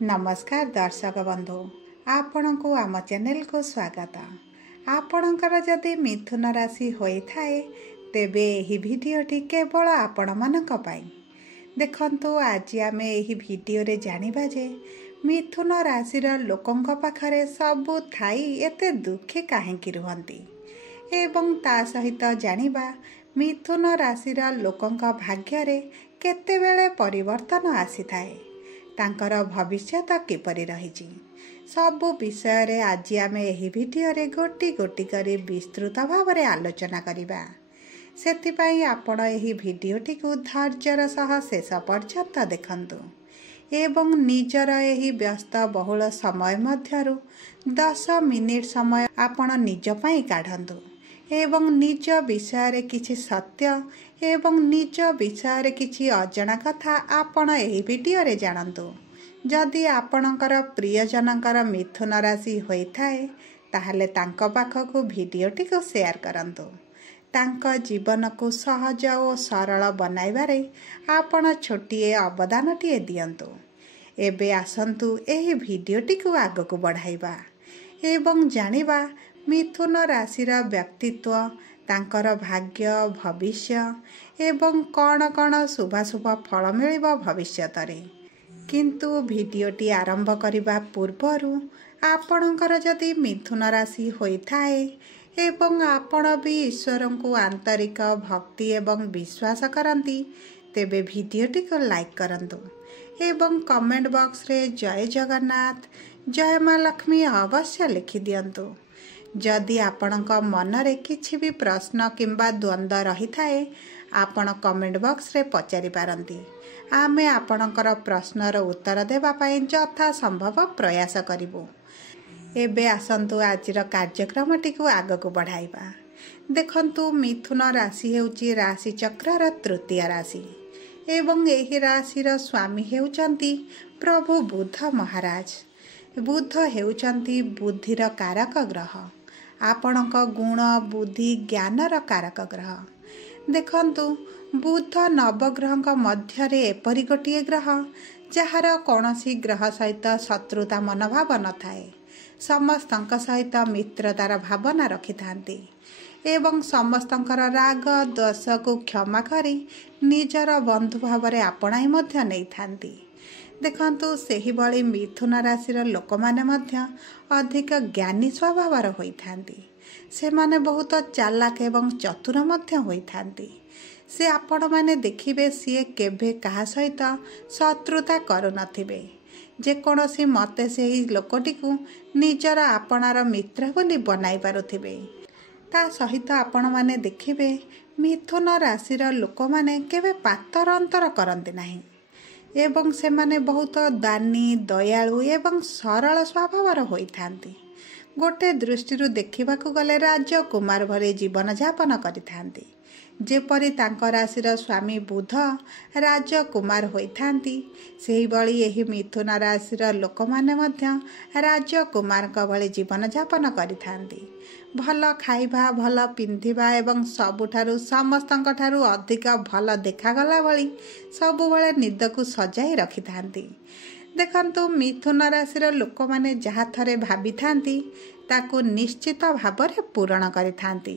नमस्कार दर्शक बंधु आपण को आम चैनल को स्वागत। आपणकर जदि मिथुन राशि होइथाए तेबे एही भिडियोटी केवल आपण मानक पाई। देखंतु आज आम एही भिडियो रे जानिबा जे मिथुन राशिर लोकंक पाखरे सबु थाई एते दुखी काहेकि रुहंती एवं ता सहित जानिबा मिथुन राशिर लोकंक भाग्य रे केतेबेले परिवर्तन आसीथाए, तांकर भविष्यत किपरि रहिछि सबु विषय रे आज आमे एही भिडियो रे गोटी गोटी करी विस्तृत भाव रे आलोचना करिबा। सेतिपई आपण एही भिडियोटी को धैर्यर सह शेष पर्यंत देखंतु एवं निजर एही व्यस्त बहुल समय मध्यरु 10 मिनिट समय आपण निज पई काढंतु एवं निज विषय रे किछि सत्य एवं निज विषय रे किछि अजଣା कथा आपण एही भिडियो रे जानंतु। जदि आपणकर प्रियजनकर मिथुन राशि होइथाए ताहले तांको पाखकु भिडियोटी को शेयर करंतु। तांको जीवन को सहज और सरल बनाइबारे आपण छोटिए अवदानटिए दियंतु। एबे आसंतु एही भिडियोटी को आगकु बढ़ाइबा एवं जानिबा मिथुन राशिर व्यक्तित्व, तांकर भाग्य, भविष्य एवं कौन कौन शुभाशुभ फल मिलिबा भविष्यत रे। किंतु भिडियोटी आरंभ करिबा पूर्वरु आपणकर जदि मिथुन राशि होइथाए एवं आपण भी ईश्वर को आंतरिक भक्ति एवं विश्वास करंती तेबे भिडियोटी को लाइक करंतु एवं कमेंट बॉक्स रे जय जगन्नाथ जय मां लक्ष्मी अवश्य लिखि दियंतु। जदि आपणक मनरे किछि भी प्रश्न किंबा द्वंद्व रही थाए आपण कमेंट बॉक्स रे पचारि पारंती। आमे आपणकर प्रश्नर उत्तर देबा पई यथा संभव प्रयास करिबो। एबे आसंतु आजिर कार्यक्रमटी को आगकु बढ़ाइबा। देखंतु मिथुन राशि हेउची राशि चक्रर तृतीय राशि एवं एही राशिर स्वामी हेउचंती प्रभु बुध महाराज। बुध हेउचंती बुद्धिर कारक ग्रह, आपणक गुण बुद्धि ज्ञानर कारक ग्रह। देखंतु बुध नवग्रहक मध्यरे एपरि गोटिए ग्रह जहार कौनसी ग्रह सहित शत्रुता मनोभाव न थाए, समस्तंक सहित मित्रतार भावना रखिथांती एवं समस्तंकर राग दोष को क्षमा करी निजर बंधु भाव रे आपणाई मध्य नहीं थांती। देखंतु सेही बळी मिथुन राशिर लोक माने मध्य अधिक ज्ञानी स्वभावर होइथांती। से माने बहुत चालाक एवं चतुर मध्य होइथांती। से आपण माने देखिबे सिए केभे कहा सहित शत्रुता करू नथिबे। जे कोनोसी मते सेही लोकटी को निजर आपणार मित्र बोली बनाई पारुथिबे। ता सहित आपण माने देखिबे मिथुन राशिर लोक माने केबे पातर अंतर करंती नाही एवं से माने बहुत दानी दयालु एवं सरल स्वभावर होइथांती। गोटे दृष्टि देखिबाकू गले राजकुमार भरे जीवन यापन करिथांती। जेपरि तांक राशिर स्वामी बुध राजकुमार होइथांती सेही बळी एही मिथुन राशिर लोक माने मध्य राजकुमारक भଳି जीवन यापन करिथांती। भल खाइबा भल पिंधिबा एवं सबुठारु समस्तंक ठारु अधिक भल देखागला भଳି सबुबळे निदकु सजाई रखिथांती। देखंतु मिथुन राशिर लोक माने जहा थरे भाबी थांती ताकू निश्चित भावरे पूरण करिथांती।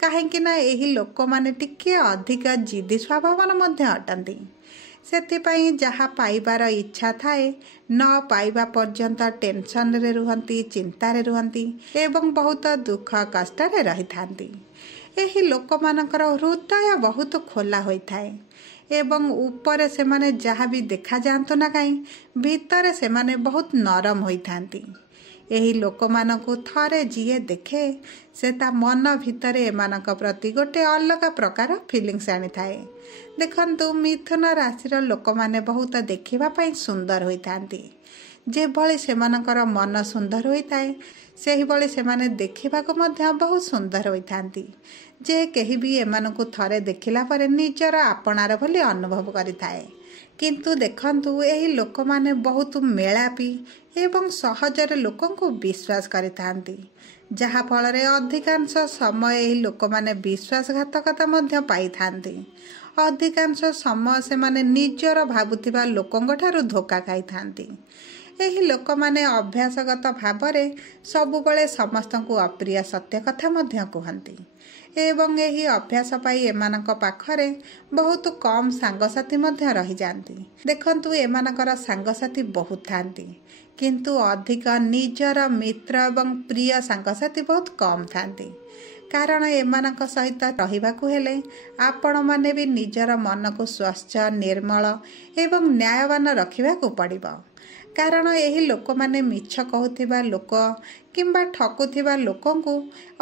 काहेकि ना एही लोक माने टिके अधिक जिद्दी स्वभावन मध्य अटंती। सेतिपई जहा पाइबार इच्छा थाए न पाइबा पर्यंत टेंशन रे रुहंती, चिंता रे रुहंती एवं बहुत दुख कष्ट रे रहिथांती। एही लोक मानकर हृदय बहुत खोला होइथाए एवं ऊपर से माने जहा भी देखा जांतो ना काई भीतर से माने बहुत नरम होइथांती। एही लोक मानकु थरे जिए देखे से ता मन भितरे एमानक प्रति गोटे अलग प्रकार फीलिंग्स आनी थाए। देखंतु मिथुन राशिर लोक माने बहुत देखिबा पई सुंदर होइथांती। जे भଳି सेमानकर मन सुंदर होइथाए सेही भଳି सेमाने देखिबाको मध्य बहुत सुंदर होइथांती। जे केही भी एमानकु थरे देखिला परे निजर आपणार भली अनुभव करिथाए। किंतु देखंतु एही लोक माने बहुत मेलापी एवं सहजरे लोकंकु विश्वास करिथांती, जहा फल रे अधिकांश समय एही लोक माने विश्वासघातकता मध्य पाई थांती। ଅଧିକାଂଶ ସମୟ ସେମାନେ ନିଜର ଭାବୁଥିବା ଲୋକଙ୍କ ଠାରୁ ଧୋକା ଖାଇଥାନ୍ତି। ଏହି ଲୋକମାନେ ଅଭ୍ୟାସଗତ ଭାବରେ ସବୁବେଳେ ସମସ୍ତଙ୍କୁ ଅପ୍ରିୟ ସତ୍ୟ କଥା ମଧ୍ୟ କୁହନ୍ତି ଏବଂ ଏହି ଅଭ୍ୟାସ ପାଇଁ ଏମାନଙ୍କ ପାଖରେ ବହୁତ କମ୍ ସାଙ୍ଗସାଥି ମଧ୍ୟ ରହିଯାଆନ୍ତି। ଦେଖନ୍ତୁ, ଏମାନଙ୍କର ସାଙ୍ଗସାଥି ବହୁତ ଥାନ୍ତି, କିନ୍ତୁ ଅଧିକ ନିଜର ମିତ୍ର ଏବଂ ପ୍ରିୟ ସାଙ୍ଗସାଥି ବହୁତ କମ୍ ଥାନ୍ତି। କାରଣ ଏମାନଙ୍କ ସହିତ ରହିବାକୁ ହେଲେ ଆପଣମାନେ ବି ନିଜର ମନକୁ ସ୍ୱଚ୍ଛ, ନିର୍ମଳ ଏବଂ ନ୍ୟାୟବାନ ରଖିବାକୁ ପଡ଼ିବ। କାରଣ ଏହି ଲୋକମାନେ ମିଛ କହୁଥିବା ଲୋକ କିମ୍ବା ଠକୁଥିବା ଲୋକଙ୍କୁ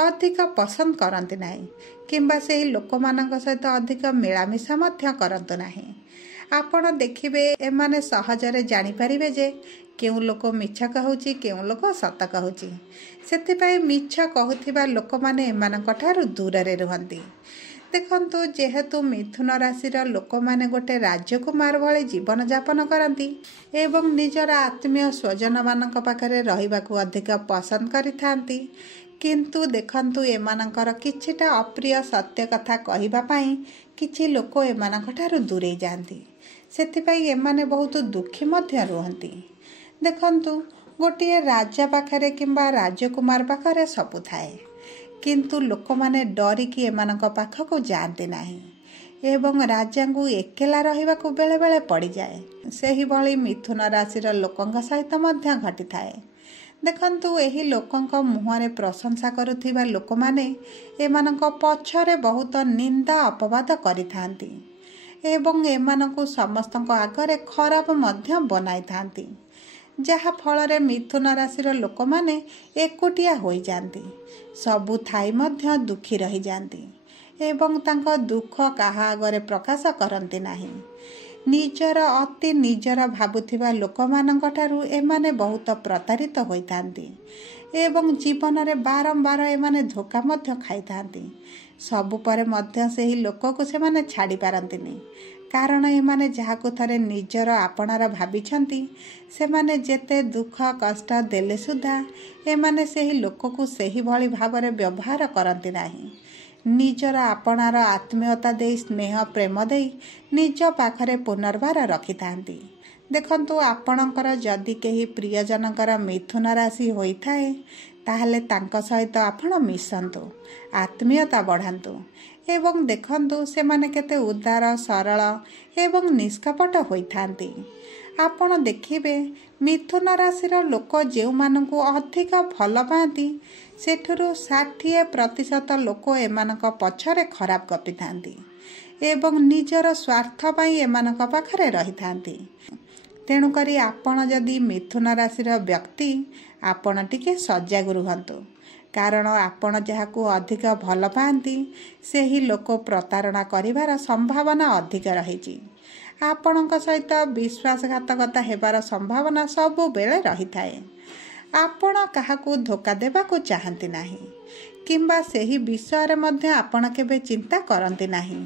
ଅଧିକ ପସନ୍ଦ କରନ୍ତି ନାହିଁ କିମ୍ବା ସେହି ଲୋକମାନଙ୍କ ସହିତ ଅଧିକ ମିଳାମିଶା ମଧ୍ୟ କରନ୍ତୁ ନାହିଁ। ଆପଣ ଦେଖିବେ, ଏମାନେ ସହଜରେ ଜାଣିପାରିବେ ଯେ କେଉଁ ଲୋକ ମିଛ କହୁଛି, କେଉଁ ଲୋକ ସତ କହୁଛି। ସେଥିପାଇଁ ମିଛ କହୁଥିବା ଲୋକମାନେ ଏମାନଙ୍କ ଠାରୁ ଦୂରରେ ରୁହନ୍ତି। ଦେଖନ୍ତୁ, ଯେହେତୁ ମିଥୁନ ରାଶିର ଲୋକମାନେ ଗୋଟେ ରାଜକୁମାର ଭଳି ଜୀବନଯାପନ କରନ୍ତି ଏବଂ ନିଜର ଆତ୍ମୀୟ ସ୍ୱଜନମାନଙ୍କ ପାଖରେ ରହିବାକୁ ଅଧିକ ପସନ୍ଦ କରିଥାନ୍ତି, କିନ୍ତୁ ଦେଖନ୍ତୁ, ଏମାନଙ୍କର କିଛିଟା ଅପ୍ରିୟ ସତ୍ୟ କଥା କହିବା ପାଇଁ କିଛି ଲୋକ ଏମାନଙ୍କ ଠାରୁ ଦୂରେଇ ଯାଆନ୍ତି। ସେଥିପାଇଁ ଏମାନେ ବହୁତ ଦୁଃଖୀ ମଧ୍ୟ ରୁହନ୍ତି। ଦେଖନ୍ତୁ, ଗୋଟିଏ ରାଜା ପାଖରେ କିମ୍ବା ରାଜକୁମାର ପାଖରେ ସବୁ ଥାଏ, କିନ୍ତୁ ଲୋକମାନେ ଡରିକି ଏମାନଙ୍କ ପାଖକୁ ଯାଆନ୍ତି ନାହିଁ ଏବଂ ରାଜାଙ୍କୁ ଏକେଲା ରହିବାକୁ ବେଳେବେଳେ ପଡ଼ିଯାଏ। ସେହିଭଳି ମିଥୁନ ରାଶିର ଲୋକଙ୍କ ସହିତ ମଧ୍ୟ ଘଟିଥାଏ। ଦେଖନ୍ତୁ, ଏହି ଲୋକଙ୍କ ମୁହଁରେ ପ୍ରଶଂସା କରୁଥିବା ଲୋକମାନେ ଏମାନଙ୍କ ପଛରେ ବହୁତ ନିନ୍ଦା ଅପବାଦ କରିଥାନ୍ତି ଏବଂ ଏମାନଙ୍କୁ ସମସ୍ତଙ୍କ ଆଗରେ ଖରାପ ମଧ୍ୟ ବନାଇଥାନ୍ତି, ଯାହା ଫଳରେ ମିଥୁନ ରାଶିର ଲୋକମାନେ ଏକୁଟିଆ ହୋଇଯାଆନ୍ତି। ସବୁ ଥାଇ ମଧ୍ୟ ଦୁଃଖୀ ରହିଯାଆନ୍ତି ଏବଂ ତାଙ୍କ ଦୁଃଖ କାହା ଆଗରେ ପ୍ରକାଶ କରନ୍ତି ନାହିଁ। ନିଜର ଭାବୁଥିବା ଲୋକମାନଙ୍କ ଠାରୁ ଏମାନେ ବହୁତ ପ୍ରତାରିତ ହୋଇଥାନ୍ତି ଏବଂ ଜୀବନରେ ବାରମ୍ବାର ଏମାନେ ଧୋକା ମଧ୍ୟ ଖାଇଥାନ୍ତି। ସବୁ ପରେ ମଧ୍ୟ ସେହି ଲୋକକୁ ସେମାନେ ଛାଡ଼ି ପାରନ୍ତିନି, କାରଣ ଏମାନେ ଯାହାକୁ ଥରେ ନିଜର ଆପଣାର ଭାବିଛନ୍ତି, ସେମାନେ ଯେତେ ଦୁଃଖ କଷ୍ଟ ଦେଲେ ସୁଦ୍ଧା ଏମାନେ ସେହି ଲୋକକୁ ସେହିଭଳି ଭାବରେ ବ୍ୟବହାର କରନ୍ତି ନାହିଁ। ନିଜର ଆପଣାର ଆତ୍ମୀୟତା ଦେଇ, ସ୍ନେହ ପ୍ରେମ ଦେଇ ନିଜ ପାଖରେ ପୁନର୍ବାର ରଖିଥାନ୍ତି। ଦେଖନ୍ତୁ, ଆପଣଙ୍କର ଯଦି କେହି ପ୍ରିୟଜନଙ୍କର ମିଥୁନ ରାଶି ହୋଇଥାଏ, ତାହେଲେ ତାଙ୍କ ସହିତ ଆପଣ ମିଶନ୍ତୁ, ଆତ୍ମୀୟତା ବଢ଼ାନ୍ତୁ ଏବଂ ଦେଖନ୍ତୁ ସେମାନେ କେତେ ଉଦାର, ସରଳ ଏବଂ ନିଷ୍କପଟ ହୋଇଥାନ୍ତି। ଆପଣ ଦେଖିବେ, ମିଥୁନ ରାଶିର ଲୋକ ଯେଉଁମାନଙ୍କୁ ଅଧିକ ଭଲ ପାଆନ୍ତି, ସେଥିରୁ 60% ଲୋକ ଏମାନଙ୍କ ପଛରେ ଖରାପ ଗପିଥାନ୍ତି ଏବଂ ନିଜର ସ୍ୱାର୍ଥ ପାଇଁ ଏମାନଙ୍କ ପାଖରେ ରହିଥାନ୍ତି। ତେଣୁକରି ଆପଣ ଯଦି ମିଥୁନ ରାଶିର ବ୍ୟକ୍ତି, ଆପଣ ଟିକେ ସଜାଗ ରୁହନ୍ତୁ, କାରଣ ଆପଣ ଯାହାକୁ ଅଧିକ ଭଲ ପାଆନ୍ତି, ସେହି ଲୋକ ପ୍ରତାରଣା କରିବାର ସମ୍ଭାବନା ଅଧିକ ରହିଛି। ଆପଣଙ୍କ ସହିତ ବିଶ୍ୱାସଘାତକତା ହେବାର ସମ୍ଭାବନା ସବୁବେଳେ ରହିଥାଏ। ଆପଣ କାହାକୁ ଧୋକା ଦେବାକୁ ଚାହାନ୍ତି ନାହିଁ କିମ୍ବା ସେହି ବିଷୟରେ ମଧ୍ୟ ଆପଣ କେବେ ଚିନ୍ତା କରନ୍ତି ନାହିଁ,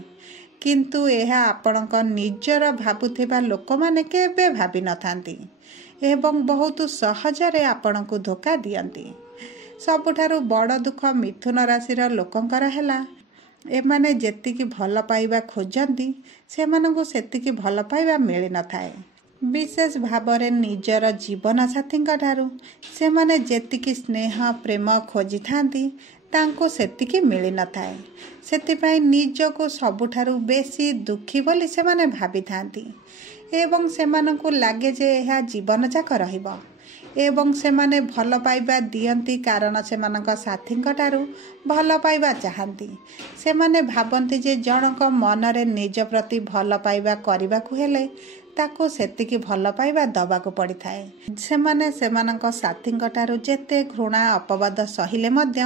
କିନ୍ତୁ ଏହା ଆପଣଙ୍କ ନିଜର ଭାବୁଥିବା ଲୋକମାନେ କେବେ ଭାବିନଥାନ୍ତି ଏବଂ ବହୁତ ସହଜରେ ଆପଣଙ୍କୁ ଧୋକା ଦିଅନ୍ତି। ସବୁଠାରୁ ବଡ଼ ଦୁଃଖ ମିଥୁନ ରାଶିର ଲୋକଙ୍କର ହେଲା, ଏମାନେ ଯେତିକି ଭଲ ପାଇବା ଖୋଜନ୍ତି, ସେମାନଙ୍କୁ ସେତିକି ଭଲ ପାଇବା ମିଳିନଥାଏ। ବିଶେଷ ଭାବରେ ନିଜର ଜୀବନସାଥୀଙ୍କ ଠାରୁ ସେମାନେ ଯେତିକି ସ୍ନେହ ପ୍ରେମ ଖୋଜିଥାନ୍ତି, ତାଙ୍କୁ ସେତିକି ମିଳିନଥାଏ। ସେଥିପାଇଁ ନିଜକୁ ସବୁଠାରୁ ବେଶୀ ଦୁଃଖୀ ବୋଲି ସେମାନେ ଭାବିଥାନ୍ତି ଏବଂ ସେମାନଙ୍କୁ ଲାଗେ ଯେ ଏହା ଜୀବନଯାକ ରହିବ ଏବଂ ସେମାନେ ଭଲ ପାଇବା ଦିଅନ୍ତି କାରଣ ସେମାନଙ୍କ ସାଥୀଙ୍କ ଠାରୁ ଭଲ ପାଇବା ଚାହାନ୍ତି। ସେମାନେ ଭାବନ୍ତି ଯେ ଜଣଙ୍କ ମନରେ ନିଜ ପ୍ରତି ଭଲ ପାଇବା କରିବାକୁ ହେଲେ ତାକୁ ସେତିକି ଭଲ ପାଇବା ଦେବାକୁ ପଡ଼ିଥାଏ। ସେମାନେ ସେମାନଙ୍କ ସାଥୀଙ୍କ ଠାରୁ ଯେତେ ଘୃଣା ଅପବାଦ ସହିଲେ ମଧ୍ୟ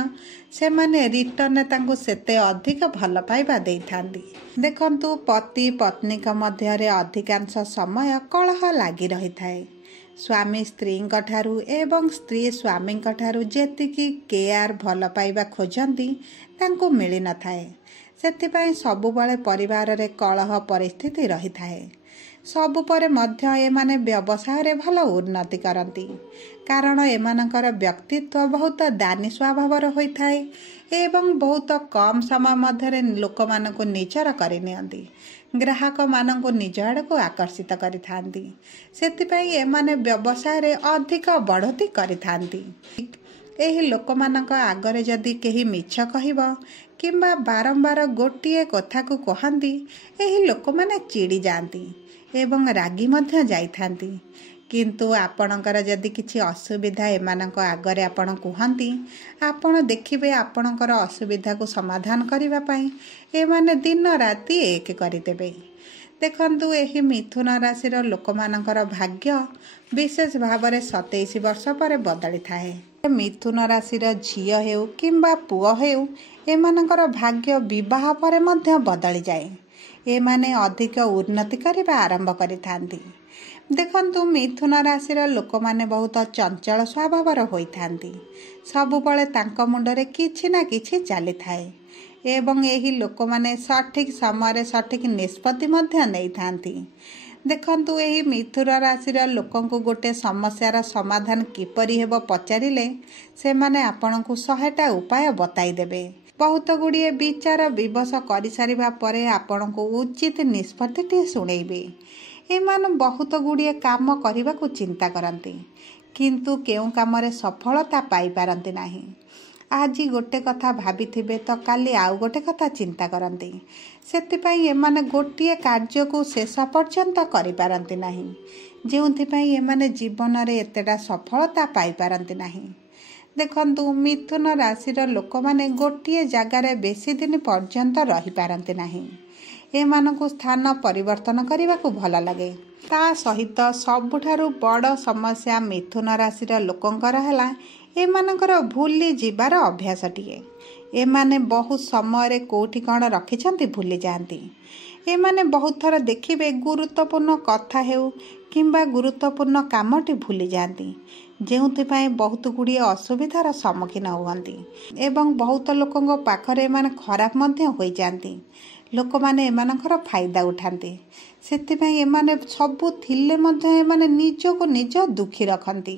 ସେମାନେ ରିଟର୍ଣ୍ଣରେ ତାଙ୍କୁ ସେତେ ଅଧିକ ଭଲ ପାଇବା ଦେଇଥାନ୍ତି। ଦେଖନ୍ତୁ, ପତି ପତ୍ନୀଙ୍କ ମଧ୍ୟରେ ଅଧିକାଂଶ ସମୟ କଳହ ଲାଗି ରହିଥାଏ। ସ୍ୱାମୀ ସ୍ତ୍ରୀଙ୍କ ଠାରୁ ଏବଂ ସ୍ତ୍ରୀ ସ୍ୱାମୀଙ୍କ ଠାରୁ ଯେତିକି କେୟାର, ଭଲ ପାଇବା ଖୋଜନ୍ତି, ତାଙ୍କୁ ମିଳିନଥାଏ। ସେଥିପାଇଁ ସବୁବେଳେ ପରିବାରରେ କଳହ ପରିସ୍ଥିତି ରହିଥାଏ। ସବୁ ପରେ ମଧ୍ୟ ଏମାନେ ବ୍ୟବସାୟରେ ଭଲ ଉନ୍ନତି କରନ୍ତି, କାରଣ ଏମାନଙ୍କର ବ୍ୟକ୍ତିତ୍ୱ ବହୁତ ଦାନୀ ସ୍ୱଭାବର ହୋଇଥାଏ ଏବଂ ବହୁତ କମ୍ ସମୟ ମଧ୍ୟରେ ଲୋକମାନଙ୍କୁ ନିଜର କରିନିଅନ୍ତି। ग्राहक मानक निज आड़क आकर्षित करिथांती। सेतिपई एमाने व्यवसाय रे अधिक बढ़ोती करिथांती। एही लोकमानक आगरे जदि केही मिछ कहिबो किंबा बारंबार गोटिए कथा को कहंती एही लोकमाने चिड़ी जाती एवं रागी मध्य जाइथांती। किंतु आपणकर जदि किछि असुविधा एमानक आगरे आपण कहंती आपण देखिबे आपणकर असुविधा को समाधान करिबा पई एमाने दिन राति एक करिदेबे। देखंतु एही मिथुन राशिर लोकमानकर भाग्य विशेष भावरे 27 वर्ष पर बदली थाए। मिथुन राशिर झियो हेउ किंबा पुओ हेउ एमानकर भाग्य विवाह पर मध्य बदली जाए। एमाने अधिक उन्नति करिबा आरंभ करिथांती। देखंतु मिथुन राशिर लोक माने बहुत चंचल स्वभावर होइथांती। सबुबले तांक मुंडरे किछि ना किछि चली थाए एवं एही लोक माने सठिक समय सठिक निष्पत्ति मध्य नै थांती। देखंतु एही मिथुन राशिर लोकंकु गोटे समस्यार समाधान किपरि हेबो पचारिले से माने आपनकु 100टा उपाय बताई देबे। बहुत गुड़िए विचार विमर्श कर सारिबा परे आपनकु उचित निष्पत्ति शुणेबे। एमान बहुत गुड़िए काम करने को चिंता करती किंतु केउ काम रे सफलता पाई पारंती नाही। आज गोटे कथा भाबिथिबे तो काली आउ गोटे कथा चिंता करती। सेतिपई एमाने गोटिए कार्य को शेष पर्यंत करि पारंती नाही, जेउथिपई एमाने जीवन रे एतेटा सफलता पाई पारंती नाही। देखंतु मिथुन राशिर लोक माने गोटिए जगार बेसी दिन पर्यंत रही पारंती नाही। एमानकु स्थान परिवर्तन करने को भल लगे। ता सहित सबुठारु बड़ समस्या मिथुन राशिर लोकंकर हैला एमानकर भूली जिबार अभ्यासटिए। एमाने बहुत समय कोठी कण रखिछंती भूली जाती। एमाने बहुत थर देखिबे गुरुत्वपूर्ण कथा हेउ किंबा गुरुत्वपूर्ण कामटी भूली जाती, जेउथिपाई बहुत गुड़िए असुविधार सम्मुखीन हुअंती एवं बहुत लोकंक पाखरे एमाने खराब मध्य होई जाती। लोक माने एमानकर फायदा उठाते। सेतिपई एमाने सबु थिले मध्य एमाने निज को निज दुखी रखती।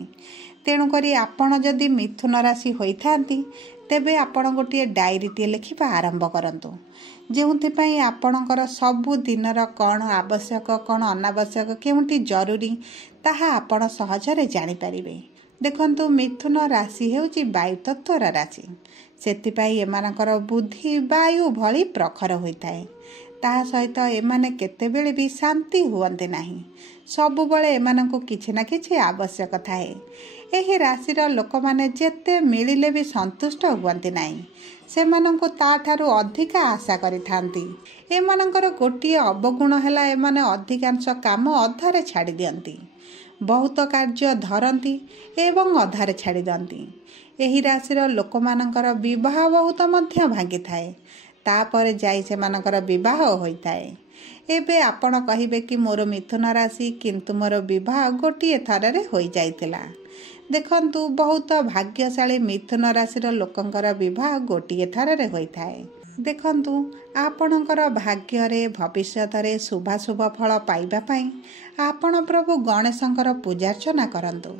तेणु करी आपण जदि मिथुन राशि होइथांती तेबे आपण गोटे डायरीटे लिखिबा आरंभ करंतु, जेउथिपई आपणकर सबु दिनर कौन आवश्यक कौन अनावश्यक केउंटी जरूरी ताहा आपण सहजरे जानि परिबे। देखंतु मिथुन राशि हेउची वायु तत्वर राशि। सेतिपई एमानकर बुद्धि वायु भली प्रखर होइताए। ताहा सहित एमाने केतेबेले भी शांति हुअंते नाही। सबुबले एमानंकु किछि ना किछि आवश्यक थाए। एही राशिर लोक माने जेते मिलिले भी संतुष्ट हुअंते नाही। सेमानंकु ताठारु अधिक आशा करिथांती। एमानंकर गोटिए अवगुण हैला एमाने अधिकांश काम अधारे छाड़ी दियंती। बहुत कार्य धरती एवं अधारे छाड़ी दियंती। एही राशिर लोक मानकर विवाह बहुत मध्य भांगी थाए। तापर जाई सेमानकर विवाह होइताए। एबे आपण कहिबे कि मोर मिथुन राशि किंतु मोर विवाह गोटिए थररे होई जाइतिला। देखंतु बहुत भाग्यशाली मिथुन राशिर लोकंकर विवाह गोटिए थररे होइताए। देखंतु आपणकर भाग्य रे भविष्यत रे शुभाशुभ फल पाइबा पई आपण प्रभु गणेशंकर पूजार्चना करंतु।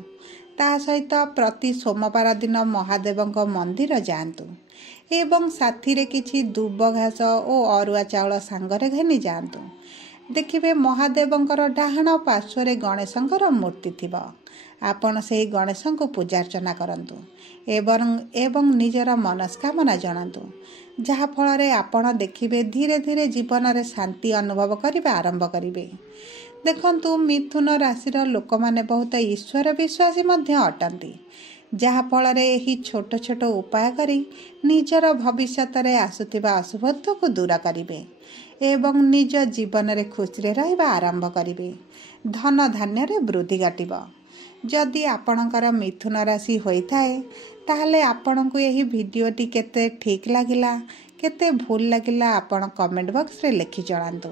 ता सहित प्रति सोमवार दिन महादेवंक मंदिर जातु एवं साथी रे किछि दुब घास और अरुआ चाउल सांगरे घेनी जातु। देखिबे महादेवंकर डाहाण पार्श्वरे गणेशंकर मूर्ति थिबा। आपण सेही गणेशंको पूजार्चना करंतु एवं निजर मनस्कामना जणातु, जहा फल रे आपण देखिबे धीरे धीरे जीवन रे शांति अनुभव करिबा आरंभ करिबे। देखंतु मिथुन राशिर लोक माने बहुत ईश्वर विश्वासी मध्य अटंती, जहा फल रे एही छोट छोट उपाय करी निजर भविष्यत रे आसुथिबा अशुभत्व को दूर करिबे एवं निज जीवन रे खुशी रे रहिबा आरंभ करिबे। धन धान्य रे वृद्धि घटिबो। जदि आपणकर मिथुन राशि होइथाए ताहले आपणकु एही भिडियोटी केते ठीक लागिला केते भूल लागिला आपण कमेंट बॉक्स रे लिखि जणांतु।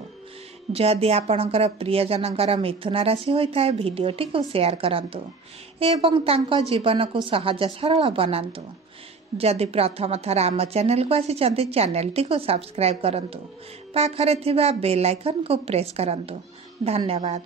जदि आपणकर प्रियजनकर मिथुन राशि होइथाए भिडियोटी को शेयर करंतु एवं तांको जीवन को सहज सरल बनांतु। जदि प्रथम थर आम चैनल को आसी चैनलटी को सब्सक्राइब करंतु। पाखरे थिबा बेल आइकन को प्रेस करंतु। धन्यवाद।